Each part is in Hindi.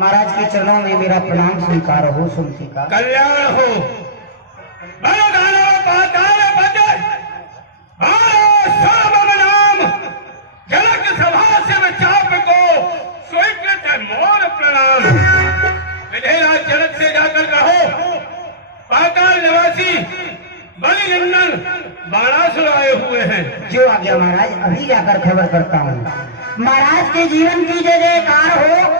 महाराज के चरणों में मेरा प्रणाम स्वीकार हो, सुनती का कल्याण हो। जनक सभा से चाप को स्वीकृत है मोर प्रणाम। विधेयराज जनक से जाकर कहो, पाताल निवासी बलि नंदन बाणासुर आए हुए हैं। जो आज्ञा महाराज, अभी जाकर खबर करता हूँ। महाराज के जीवन की जय जयकार हो।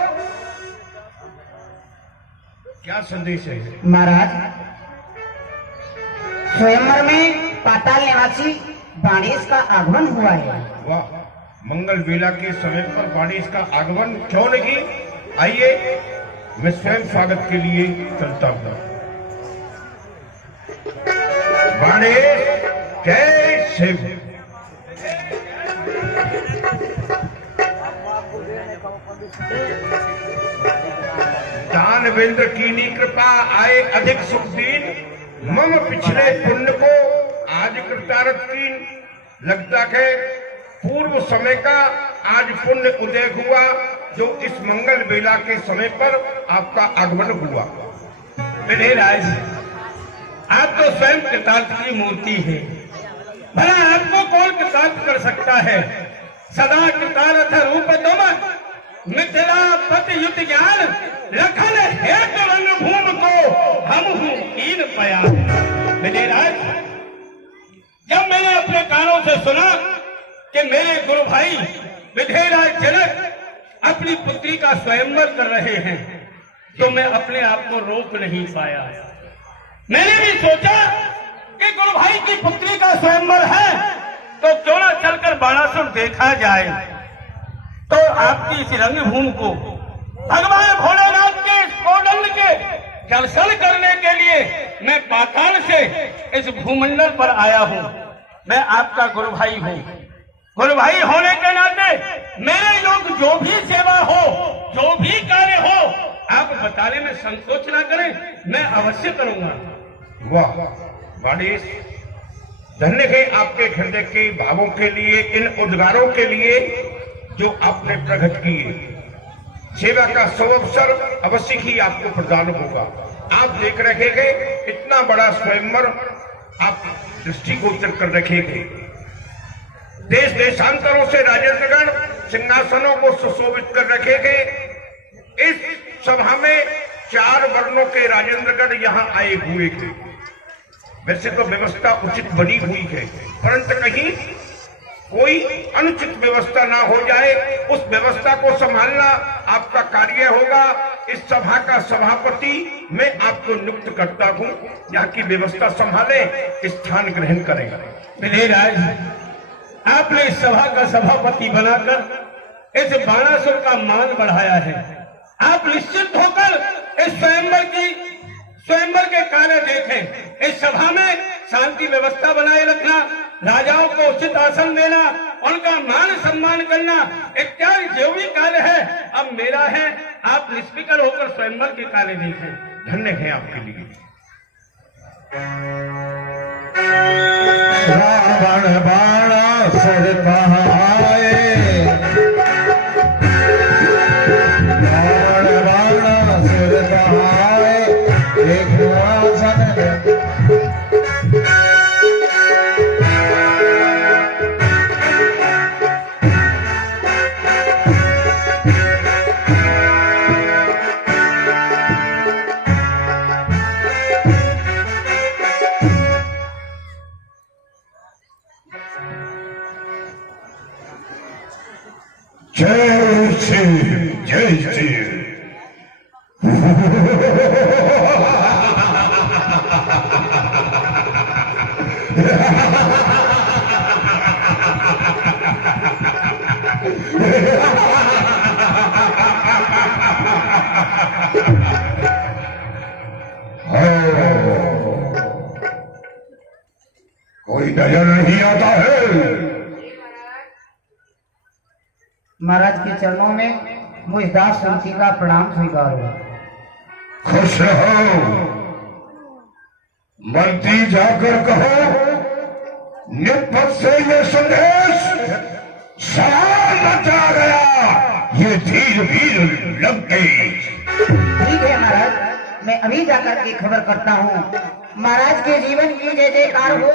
क्या संदेश है महाराज? स्वयंवर में पाताल निवासी बाणेश का आगमन हुआ है। वाह, मंगल वेला के समय पर बाणेश का आगमन क्यों नहीं? आइए, मैं स्वयं स्वागत के लिए चलता हूँ। बाणेश जय शिव। दानवेंद्र कीनी कृपा आए अधिक सुख दीन। मम पिछले पुण्य को आज कृतार्थ कीन। लगता है पूर्व समय का आज पुण्य उदय हुआ, जो इस मंगल बेला के समय पर आपका आगमन हुआ। विधेयराज, आप तो स्वयं कृतार्थ की मूर्ति है। भला आपको कौन कृतार्थ कर सकता है? सदा कृतार्थ रूप तुम, मिथिला पति युत ज्ञान। लखन हेतु रणभूमि को हम हूँ कीन पया। विधेयराज, जब मैंने अपने कानों से सुना कि मेरे गुरु भाई विधेयराज जनक अपनी पुत्री का स्वयंवर कर रहे हैं, तो मैं अपने आप को रोक नहीं पाया। मैंने भी सोचा कि गुरु भाई की पुत्री का स्वयंवर है, तो क्यों न चलकर बाणासुर देखा जाए। तो आपकी इस रंगभूमि को भगवान भोलेनाथ के कोदंड के दर्शन करने के लिए मैं पाताल से इस भूमंडल पर आया हूँ। मैं आपका गुरु भाई हूँ। गुरु भाई होने के नाते मेरे लोग जो भी सेवा हो, जो भी कार्य हो, आप बताने में संकोच ना करें, मैं अवश्य करूंगा। वाह बाणेश, धन्य है आपके हृदय के भावों के लिए, इन उद्गारों के लिए जो आपने प्रकट किए। सेवा का अवसर अवश्य ही आपको प्रदान होगा। आप देख रहे हैं इतना बड़ा स्वयंवर आप दृष्टिगोचर कर रखेंगे। देश देशांतरों से राजेंद्रगण सिंहासनों को सुशोभित कर रखेंगे। इस सभा में 4 वर्णों के राजेंद्रगण यहाँ आए हुए थे। वैसे तो व्यवस्था उचित बनी हुई है, परंतु कहीं कोई अनुचित व्यवस्था ना हो जाए, उस व्यवस्था को संभालना आपका कार्य होगा। इस सभा का सभापति मैं आपको नियुक्त करता हूँ। यहाँ की व्यवस्था संभाले, स्थान ग्रहण करें। विधेयराज, आपने इस सभा का सभापति बनाकर इस बाणासुर का मान बढ़ाया है। आप निश्चित होकर इस स्वयंवर के कार्य देखें। इस सभा में शांति व्यवस्था बनाए रखना, राजाओं को उचित आसन देना, उनका मान सम्मान करना इत्यादि जो भी कार्य है अब मेरा है। आप निष्फिक्र होकर स्वयंवर के कार्य देखें। धन्य है आपके लिए। रावण बाणासुर कहाँ आए, रावण बाणासुर कहाँ आए, एक आसन जय श्री जय श्री। कोई नजर नहीं आता है। महाराज के चरणों में मुझ दास सुनती का प्रणाम स्वीकार हो। खुश रहो। मंत्री जाकर कहो निपत से ये संदेश सवाल मचा गया, ये धीर भीर लग गई। ठीक है महाराज, मैं अभी जाकर के खबर करता हूँ। महाराज के जीवन की जय जयकार हो।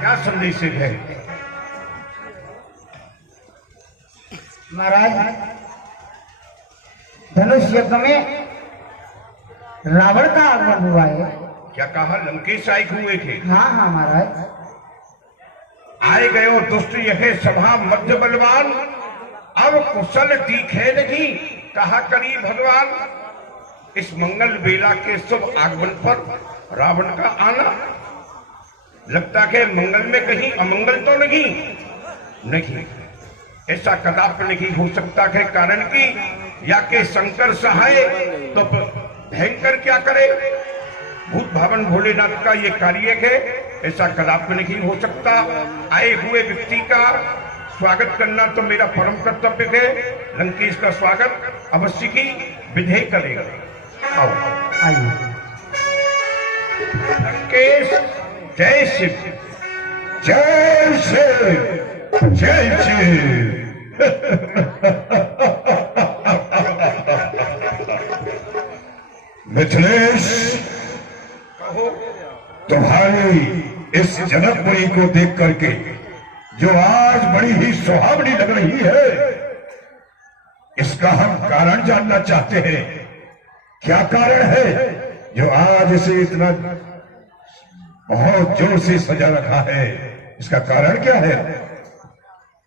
क्या संदेश है महाराज? धनुष यज्ञ में रावण का आगमन हुआ है। क्या कहा? लंकेश आए हुए थे? हाँ हाँ महाराज। आए गए और दुष्ट यह सभा मध्य बलवान, अब कुशल दिखे नहीं, कहा करी भगवान। इस मंगल बेला के शुभ आगमन पर रावण का आना, लगता है मंगल में कहीं अमंगल तो नहीं। नहीं, ऐसा कदापि नहीं हो सकता है। कारण की या के शंकर सहाय तो भयंकर क्या करे। भूत भावन भोलेनाथ का ये कार्य है, ऐसा कदापि नहीं हो सकता। आए हुए व्यक्ति का स्वागत करना तो मेरा परम कर्तव्य है। लंकेश का स्वागत अवश्य ही विधेय करेगा। आओ आइए। लंकेश जय शिव। जय शिव, जय शिव। मिथिलेश, कहो। तुम्हारी इस जनकपुरी को देख करके जो आज बड़ी ही सुहावनी लग रही है, इसका हम कारण जानना चाहते हैं। क्या कारण है जो आज इसे इतना बहुत जोर से सजा रखा है? इसका कारण क्या है?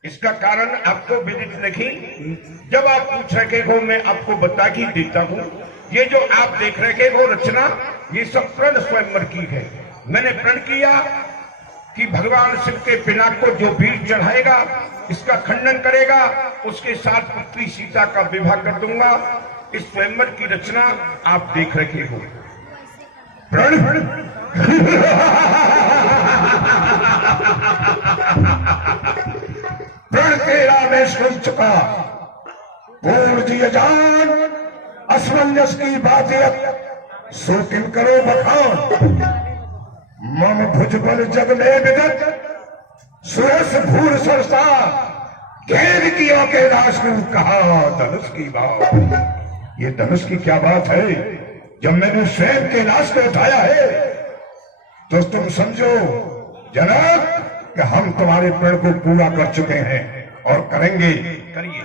इसका कारण आपको विदित नहीं। जब आप पूछ रहे हो मैं आपको बता ही देता हूँ। ये जो आप देख रहे हो रचना, ये सब प्रण स्वयंवर की है। मैंने प्रण किया कि भगवान शिव के पिनाक को जो वीर चढ़ाएगा, इसका खंडन करेगा, उसके साथ पुत्री सीता का विवाह कर दूंगा। इस स्वयंवर की रचना आप देख रहे हो। प्रण प्रण तेरा मैं सुन चुका। पूर्ण दिए जान असमंजस की बातें सो किन करो बखान। मम भुजबल जग में विगत सुरस भूर सरसा घेर किया के दास को कहा धनुष की बात। ये धनुष की क्या बात है? जब मैंने स्वयं के लाश को उठाया है तो तुम समझो जनक कि हम तुम्हारे प्रण को पूरा कर चुके हैं और करेंगे। करिए।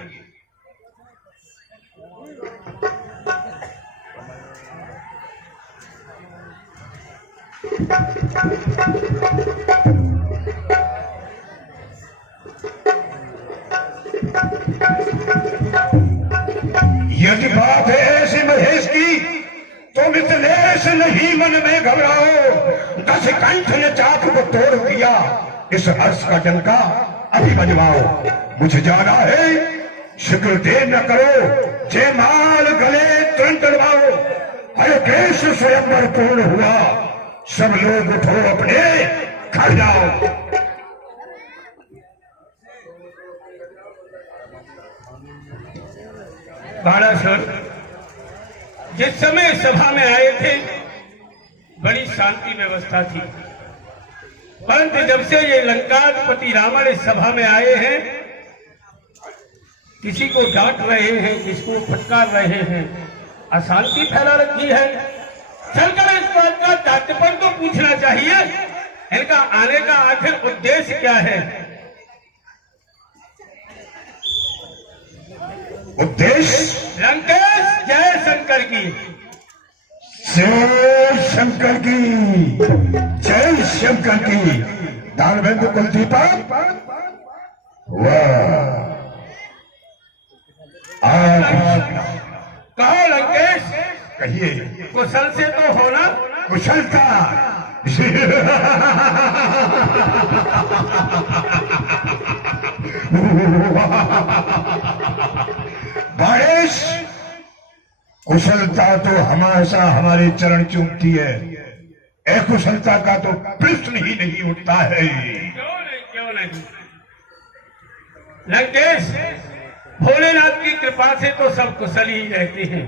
यदि बात है ऐसी महेश की तो मिथिलेश नहीं मन में घबराओ। 10 कंठ ने चाक को तोड़ दिया, इस हर्ष का डंका अभी बजवाओ। मुझे जाना है, शुक्र देर न करो, जयमाल गले तुरंत डरवाओ। हर केश स्वयंवर पूर्ण हुआ, सब लोग उठो अपने घर जाओ। बाणासुर जिस समय सभा में आए थे बड़ी शांति व्यवस्था थी, परंतु जब से ये लंकाधिपति रावण इस सभा में आए हैं, किसी को डांट रहे हैं, किसी को फटकार रहे हैं, अशांति फैला रखी है। चलकर इस बात का तात्पर्य तो पूछना चाहिए, इनका आने का आखिर उद्देश्य क्या है? उद्देश्य लंकेश जय शंकर की। जय शंकर की, जय शंकर की। दानवेंद्र कुलदीपा, वाह। कहो लंकेश, कहिए। कुशल से तो होना? कुशलता गणेश, कुशलता तो हमेशा हमारे चरण चूमती है, अकुशलता का तो प्रश्न ही नहीं उठता है। क्यों नहीं लंकेश, भोलेनाथ की कृपा से तो सब कुशल ही रहते हैं,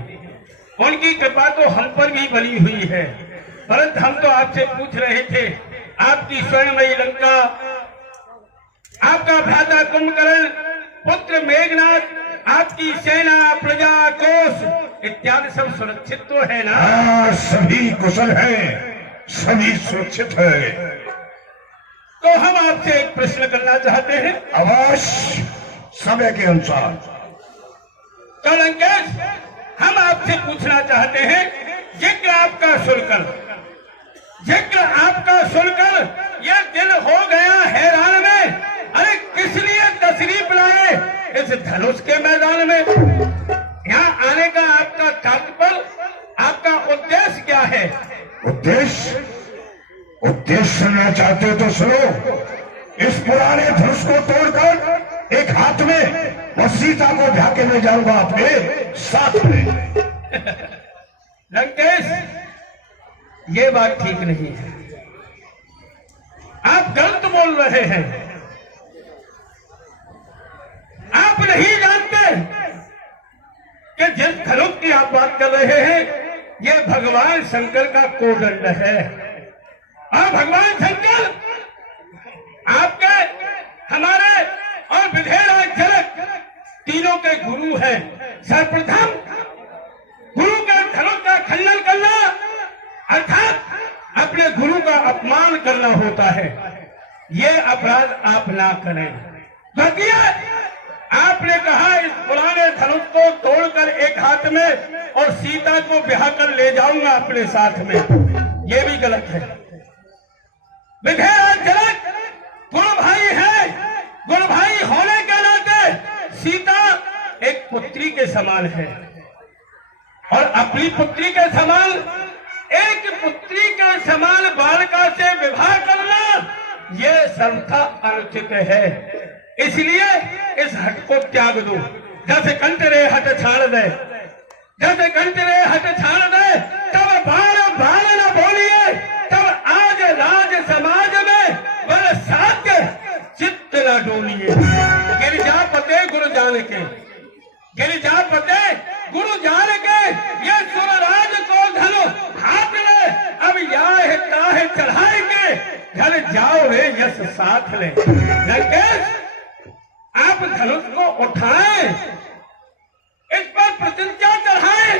उनकी कृपा तो हम पर भी बनी हुई है। परंतु हम तो आपसे पूछ रहे थे, आपकी स्वर्णमयी लंका, आपका भ्राता कुंभकर्ण पुत्र मेघनाथ, आपकी सेना, प्रजा, कोष इत्यादि सब सुरक्षित तो है ना? हाँ, सभी कुशल है, सभी सुरक्षित है। तो हम आपसे एक प्रश्न करना चाहते हैं। अवश्य, समय के अनुसार। तो लंकेश, हम आपसे पूछना चाहते हैं, जिक्र आपका सुनकर, जिक्र आपका सुनकर यह दिल हो गया हैरान में। अरे किस लिए तशरीफ लाए इस धनुष के मैदान में? यहाँ आने का आपका तात्पर्य, आपका उद्देश्य क्या है? उद्देश्य सुनना चाहते हो तो सुनो। इस पुराने धनुष को तोड़कर एक हाथ में और सीता को ब्याह के ले जाऊंगा अपने साथ में। लंकेश, ये बात ठीक नहीं है, आप गलत बोल रहे हैं। आप नहीं जानते कि जिस धनुष की आप बात कर रहे हैं, यह भगवान शंकर का कोदंड है। और भगवान शंकर आपके, हमारे और विधेयराज जनक तीनों के गुरु हैं। सर्वप्रथम गुरु के धनुष का खंडन करना अर्थात अपने गुरु का अपमान करना होता है। ये अपराध आप ना करें। द्वितीय, आपने कहा इस पुराने धनुष को तोड़कर एक हाथ में और सीता को ब्याह कर ले जाऊंगा अपने साथ में, ये भी गलत है। विधेयराज जनक गुरु भाई है, गुरु भाई होने के नाते सीता एक पुत्री के समान है और अपनी पुत्री के समान, एक पुत्री के समान बालिका से विवाह करना यह सर्वथा अनुचित है। इसलिए इस हट को त्याग दो। जैसे कंठ रे हट छाड़ दे, जैसे कंठ रे हट छाड़ दे, तब बार बार न बोलिए, तब आज राज समाज में बड़े साध्य चित्त न डोलिए। गिरिजा पते गुरु जान के, गिरिजा पते गुरु जान के, ये सुरराज को धनु हाथ ले, अब याह ताह चढ़ाएंगे, घर जाओ रे यश साथ ले। लंकेश, आप धनुष को उठाएं, इस पर प्रतिज्ञा चढ़ाएं,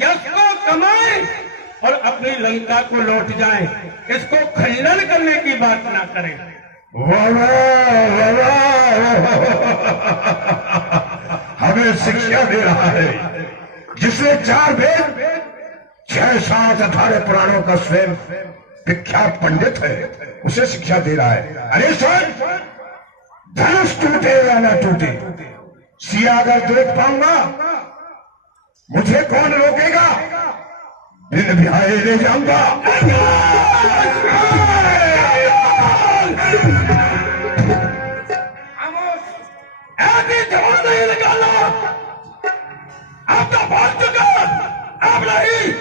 यश को कमाएं और अपनी लंका को लौट जाएं। इसको खंडन करने की बात ना करें। वाह वाह वाह, हमें शिक्षा दे रहा है जिसने 4 वेद 6-7 18 पुराणों का स्वयं विख्यात पंडित है, उसे शिक्षा दे रहा है। अरे सुन, धनुष टूटे या न टूटे, सिया अगर देख पाऊंगा मुझे कौन रोकेगा? बिन ब्याहे ले जाऊंगा। ऐसी जवान नहीं निकाला, आपका बात चुका, आप नहीं,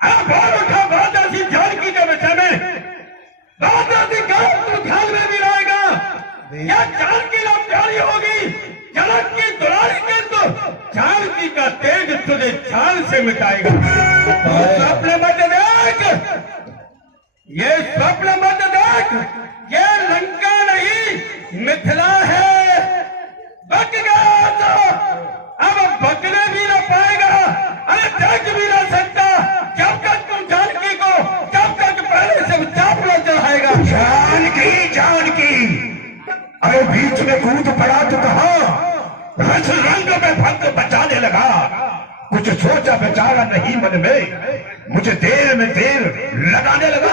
आप और उठा बात ऐसी जानकी के विषय में, बात ऐसी तो ध्यान में भी रहेगा। क्या जानकी ना प्यारी होगी, जनक की दुलारी के तो जानकी का तेज तुझे जान से मिटाएगा। तो स्वप्न मत देख, ये स्वप्न मत देख, ये लंका नहीं मिथिला है। बक गया तो अब बकने भी न पाएगा, अरे देख भी न सकता जब तक तुम जानकी को, जब तक पहले से चाप न चढ़ाएगा। जानकी जानकी, अरे बीच में कूद पड़ा तो कहा, रस रंग में भंग बचाने लगा। कुछ सोचा बेचारा नहीं मन में, मुझे देर में देर लगाने लगा।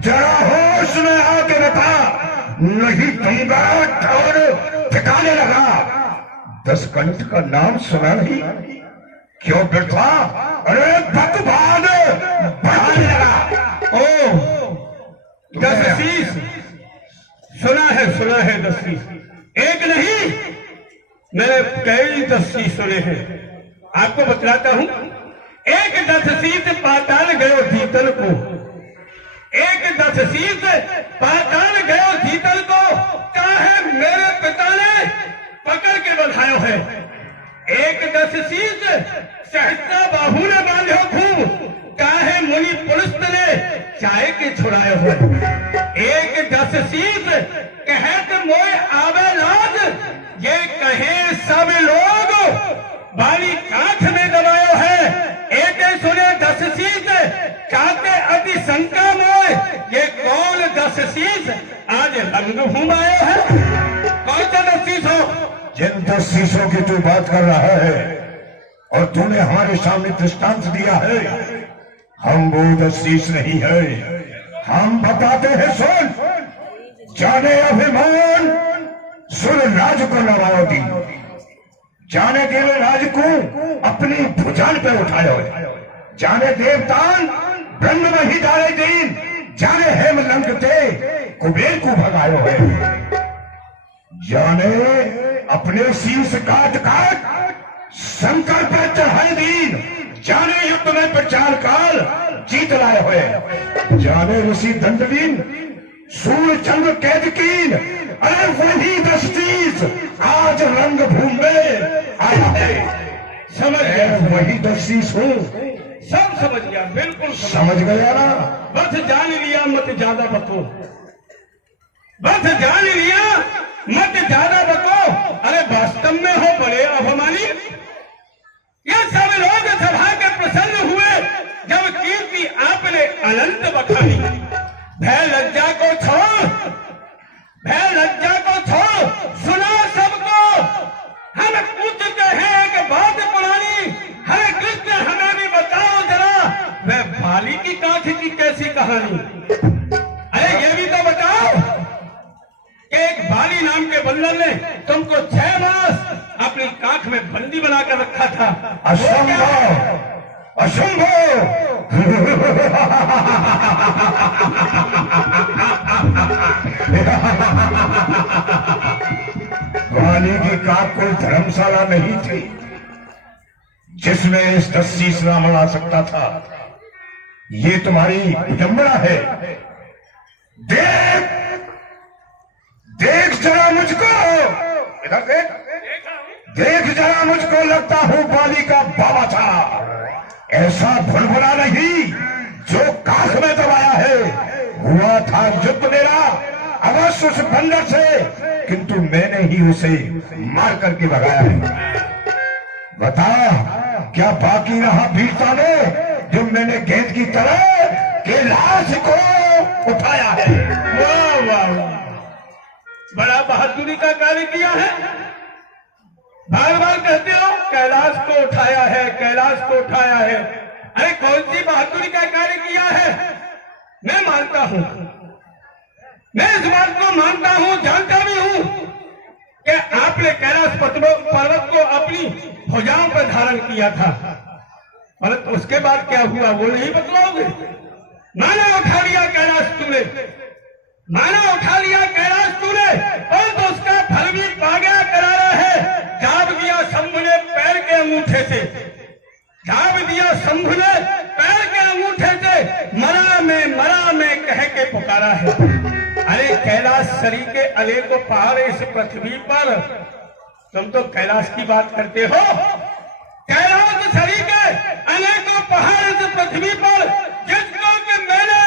जरा होश में आके बता, नहीं दूंगा ठौर ठिकाने लगा। 10 कंठ का नाम सुना नहीं, क्यों बिठवा? अरे भगवान बढ़ाने लगा। ओ दस सुना है 10 एक नहीं, मैंने कई 10 सुने हैं। आपको बतलाता हूं। एक 10 पाताल गयो जीतल को, एक 10 पाताल गयो जीतल को, चाहे मेरे पिता ने पकड़ के बधायो है। एक 10 सहस्त्र बाहू ने बांधो खूब, चाहे मुनि पुरुष ने चाहे के छुड़ाए हुए। एक 10 कहत मोय आवे लाज, ये कहे सब लोग बाली कांख में दबायो है, एक सुने 10 शीश चाहते अति शंका मोय, ये कौन 10 शीश आज रंग घुमायो है? कौन सा 10 शीश हो? जिन 10 शीशों की तू बात कर रहा है और तूने हमारे सामने दृष्टांत दिया है, हम वो 10 शीश नहीं है। हम बताते हैं, सुन। जाने अभिमान सुर राज को नवाओ दी, जाने देव राज को अपनी भुजान पे उठायो, जाने देवतान ब्रह्म में ही डाले दीन, जाने हेम लंकते कुबेर को भगायो है, जाने अपने शीश काट काट शंकर पर चढ़ाए दीन, जाने युद्ध में प्रचार काल जीत लाए हुए, जाने ऋषि दंडलीन सूर्य चंद्र कैद कीन, अरे वही 10 शीश आज रंग भूमि में आया है। समझ गया, वही 10 शीश हूँ। सब समझ गया, बिल्कुल समझ गया ना? बस जान लिया, मत ज्यादा बको, बस जान लिया, मत ज्यादा बको। अरे वास्तव में हो बड़े अभिमानी। ये सब लोग सभा के प्रसन्न हुए जब कीर्ति आपने अनंत बखानी। भय लज्जा को छोड़, भय लज्जा को छोड़, सुना सबको, हम पूछते हैं कि बात पुरानी, हरे कृष्ण हमें भी बताओ जरा, वह बाली की कांख की कैसी कहानी? अरे ये भी तो बताओ कि एक बाली नाम के बल्लर ने तुमको 6 मास अपनी कांख में बंदी बनाकर रखा था। असंभव, असंभव। वाली की कांख कोई धर्मशाला नहीं थी जिसमें इस 10 शीश ना मना सकता था। ये तुम्हारी विडंबना है। देख देख जरा मुझको, इधर देख, देख जरा मुझको, लगता हूं बाली का बाबा था। ऐसा भुलभुला नहीं जो कांख में दबाया है। हुआ था युद्ध मेरा अवश्य उस बंदर से, किंतु मैंने ही उसे मार करके भगाया है। बता, क्या बाकी रहा वीरता में जो मैंने गेंद की तरह के लाश को उठाया है? वाह वाह वाह, बड़ा बहादुरी का कार्य किया है। बार बार कहते हो कैलाश को उठाया है, कैलाश को उठाया है। अरे कौन सी बहादुरी का कार्य किया है? मैं मानता हूं, मैं इस बात को मानता हूं, जानता भी हूं कि आपने कैलाश पर्वत को अपनी भुजाओं पर धारण किया था, परंतु उसके बाद क्या हुआ वो नहीं बतलाओगे? माना उठा लिया कैलाश तूने, माना उठा लिया कैलाश तूने, और तो उसका फल भी पा गया करारा है। जाब दिया शंभु ने पैर के अंगूठे से, जाब दिया शंभु ने पैर के अंगूठे से, मरा में कह के पुकारा है। अरे कैलाश सरी के अनेकों पहाड़ इस पृथ्वी पर, तुम तो कैलाश की बात करते हो। कैलाश सरी के अनेकों पहाड़ इस पृथ्वी पर, जिसको कि मैंने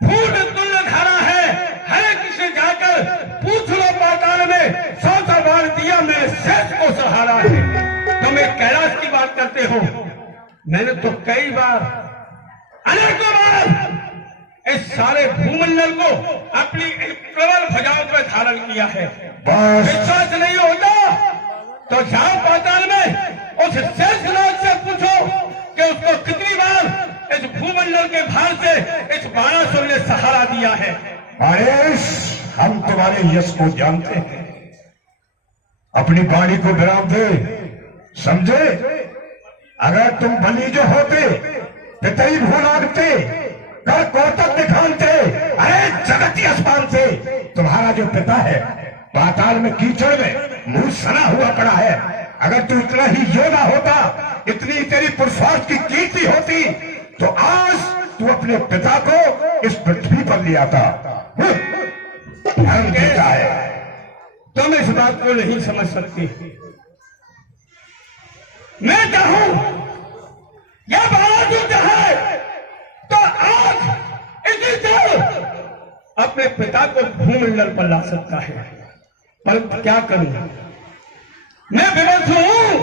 फूट तुल्य धारा है। हरे कृष्ण जाकर पूछ लो पाताल में, 100 बार दिया मैंने शेष को सहारा है। तुम एक कैलाश की बात करते हो, मैंने तो कई बार, अनेकों बार इस सारे भूमंडल को अपनी प्रबल भुजाओं पर धारण किया है। विश्वास नहीं होता तो जाओ पाताल में उस शेषनाग से पूछो कि उसको कितनी बार इस भूमंडल के भार से इस बाणासुर ने सहारा दिया है। आयुष, हम तुम्हारे यश को जानते हैं, अपनी वाणी को विराम दे, समझे? अगर तुम बलि जो होते, पितरी भूलागते, कर कौतक दिखाते, अरे जगती आसमान से तुम्हारा जो पिता है पाताल में कीचड़ में मुंह सना हुआ पड़ा है। अगर तू इतना ही योद्धा होता, इतनी तेरी पुरुषार्थ की कीर्ति होती, तो आज तू अपने पिता को इस पृथ्वी पर ले आता। धर्म देता है। तुम इस बात को नहीं समझ सकती। मैं चाहूं यह बात युद्ध है तो आज इसी दल अपने पिता को भूमंडल पर ला सकता है, परंतु क्या करूं? मैं विवश हूं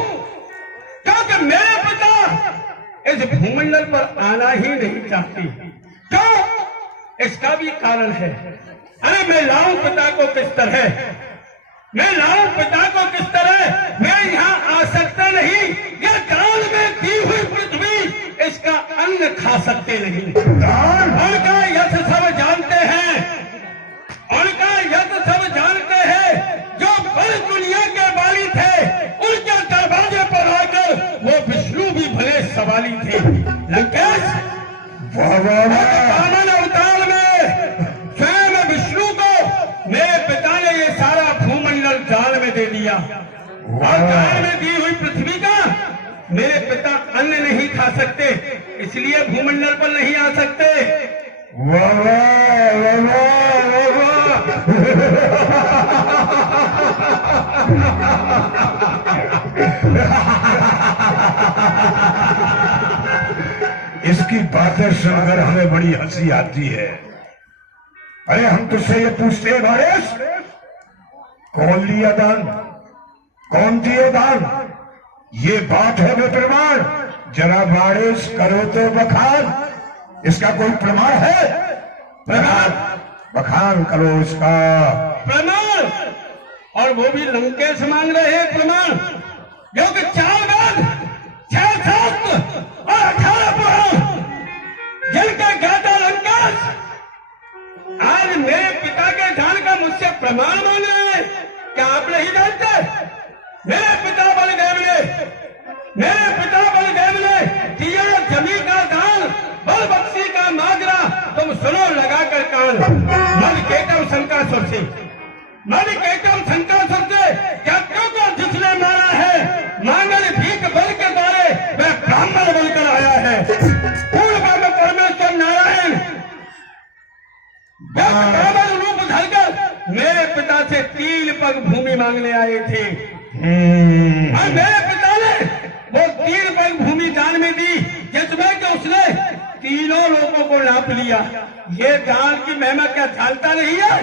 क्योंकि मेरे पिता इस भूमंडल पर आना ही नहीं चाहते। क्यों? इसका भी कारण है। अरे मैं लाऊं पिता को किस तरह, मैं लाऊं पिता को किस तरह, मैं यहाँ आ सकता नहीं। यह काल में दी हुई पृथ्वी इसका अन्न खा सकते नहीं। उनका यश सब जानते हैं, उनका यश सब जानते हैं। जो बल दुनिया के वाली थे उनके दरवाजे पर आकर वो विष्णु भी भले सवाली थे। लंकेश वामन अवतार में स्वयं विष्णु को मेरे पिता ने ये सारा भूमंडल दान में दे दिया, और दान में दी हुई पृथ्वी का मेरे पिता अन्न नहीं खा सकते, इसलिए भूमंडल पर नहीं आ सकते। वाह वाह वाह इसकी बातें सुनकर हमें बड़ी हंसी आती है। अरे हम तुझसे ये पूछते हैं गणेश, कौन लिया दान, कौन दिए दान? ये बात है वे प्रमाण, जरा गणेश करो तो बखान। इसका कोई प्रमाण है? प्रमाण बखान करो इसका प्रमाण। और वो भी लंकेश मांग रहे हैं प्रमाण, जो कि 4 वेद, 6 शास्त्र और 18 पुराण जिनका ज्ञाता लंकेश आज मेरे पिता के दान का मुझसे प्रमाण मांग रहे हैं। क्या आप नहीं जानते? मेरे पिता बलदेव ने दिया जमी का दान, बल बख्शी का माजरा तुम सुनो लगाकर कान। मन केतम शंकासुर से, मन केतम शंकासुर से क्या क्यों को जिसने मारा है, मांगल भीख बल के द्वारे वह ब्राह्मण बनकर आया है। पूर्व में परमेश्वर नारायण ब्राह्मण रूप धरकर मेरे पिता से 3 पग भूमि मांगने आए थे, और मेरे पिता ने वो 3 पग भूमि दान में दी, जिसमें कि उसने तीनों लोगों को नाप लिया। ये दान की महिमा क्या जानता नहीं है?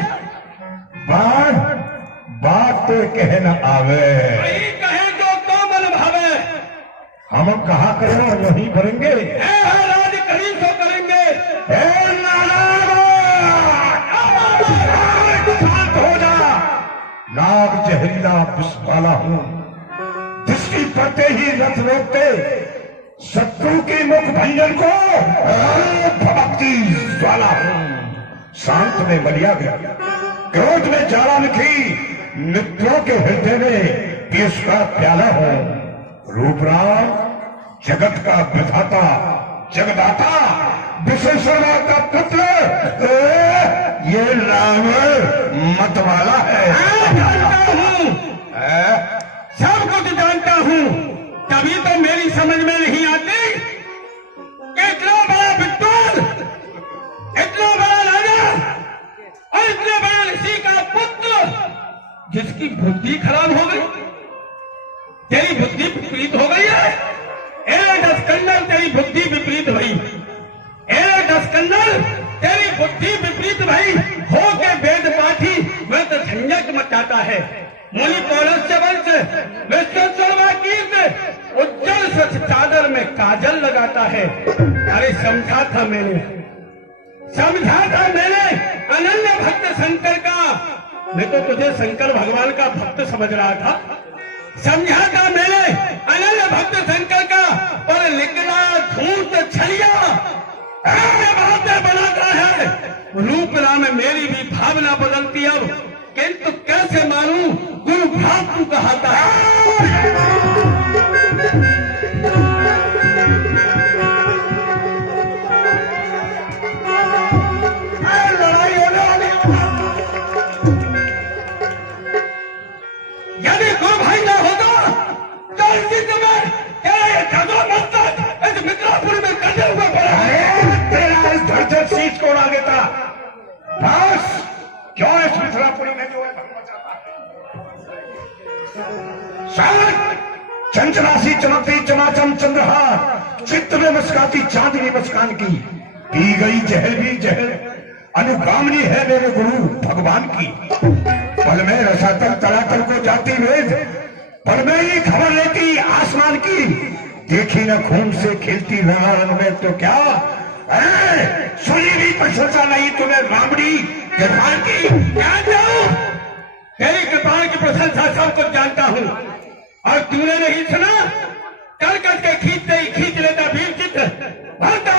बात तो कहे न आवे, वही कहे तो मन भावे। हम कहा करें और नहीं करेंगे, राज करी तो करेंगे। शांत हो जा, नाग जहरीला विष वाला हूँ, दृष्टि पड़ते ही रथ रोकते शत्रु के मुख भंजन को भक्ति ज्वाला हूँ। शांत में बलिया गया, क्रोध में ज्वालामुखी, मित्रों के हृदय में विष का प्याला हूँ। रूपराम जगत का विधाता, जगदाता, विश्वेश्वरा का पुत्र, ये रावण मतवाला है। जानता हूँ, सब कुछ जानता हूँ, तभी तो मेरी समझ में नहीं आती कि इतना बड़ा विद्वान, इतना बड़ा राजा और इतने बड़े ऋषि का पुत्र, जिसकी बुद्धि खराब हो गई। तेरी बुद्धि विपरीत हो गई है। दस्कंदर तेरी बुद्धि विपरीत भई, दस्कंदर तेरी बुद्धि विपरीत भई हो के वेद पाठी व्रत झंझट मचाता है। मुनि पौलस्य वंश विश्वेश्वर कीर्त उज्जवल स्वच्छ चादर में काजल लगाता है। अरे समझा था मैंने अनन्य भक्त शंकर का। मैं तो तुझे शंकर भगवान का भक्त समझ रहा था, समझा था मैंने अनन्य भक्त शंकर का, पर निकला धूर्त छलिया बातें बनाता है। रूप राम मेरी भी भावना बदलती अब, किंतु कैसे मानूं गुरु भ्रातु कहता है। लड़ाई होने वाली, यदि गुरु भाई ना होता तो इसी समय क्या ये जगह मस्तक इस मित्रापुर में कटे हुए पड़ा है। तेरा इस धरती सीट को उड़ा देता, बस क्यों इस मिथिलापुरी में जो है चंचलासी चमकती चमाचम चंद्रहार, चित्त में मुस्काती चांदनी मुस्कान की, पी गई जहर भी जहर, अनुगामिनी है मेरे गुरु भगवान की। पल में रसातल तलातल को जाती वेद, पर मैं ये खबर लेती आसमान की, देखी न खून से खिलती रण में तो क्या सुनी भी प्रशंसा नहीं तुम्हें मामड़ी कृपाण की। जान जाओ, तेरी कृपाण की प्रशंसा सब कुछ जानता हूँ। और तूने नहीं सुना, कर करके खींचते ही खींच लेता भीम चित्र, भरता